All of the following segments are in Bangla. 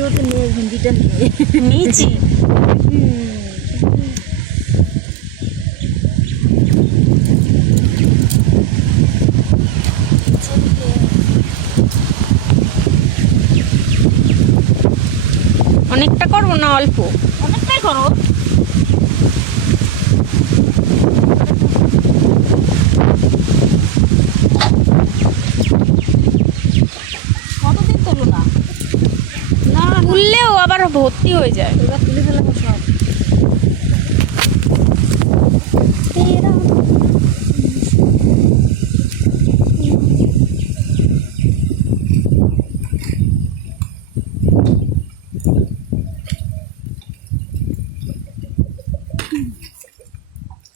ভিডিওতে নিয়ে হিন্দিটা নিয়ে নিয়েছি। অনেকটা করবো না অল্প? অনেকটাই করো। কতদিন তোলো না? না তুললেও আবার ভর্তি হয়ে যায়। এবার তুলে ফেলাবো সব।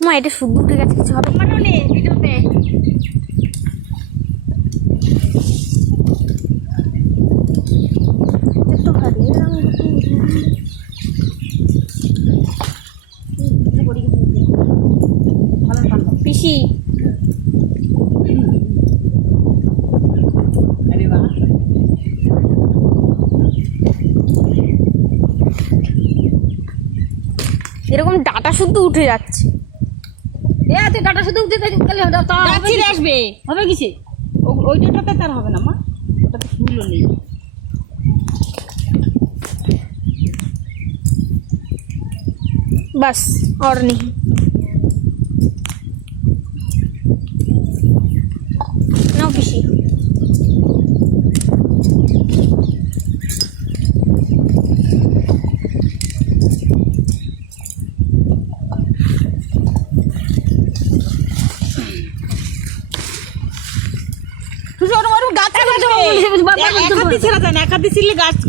মা এটা শুদ্ধ উঠে গেছে, কিছু হবে মানে নেই ভিডিওতে। একটু ভারী ভালো ভালো। পিসি। আরে বাহ, এরকম ডাটা শুদ্ধ উঠে যাচ্ছে। এ তুই ডাটা শুধু উঠে গেলে আসবে, হবে কিসে? ওইটাতে তার হবে না মা, ওটাতে ফুলও নেই। बस और नहीं। नाउ पिसी।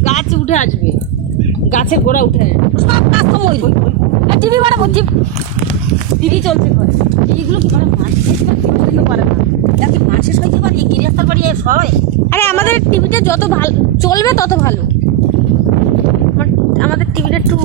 গাছ উঠে আসবে, গাছের গোড়া উঠে সব কাজ তো ওই টিভি বাড়াবো, টিভি চলছে ঘরে। এইগুলো কি করে মাছ শেষ করে না? যাতে মাছ শেষ হইতে পারে এই গিরিয়াস্তার বাড়ি সবাই। আরে আমাদের টিভিটা যত ভালো চলবে তত ভালো। আমাদের টিভিটা একটু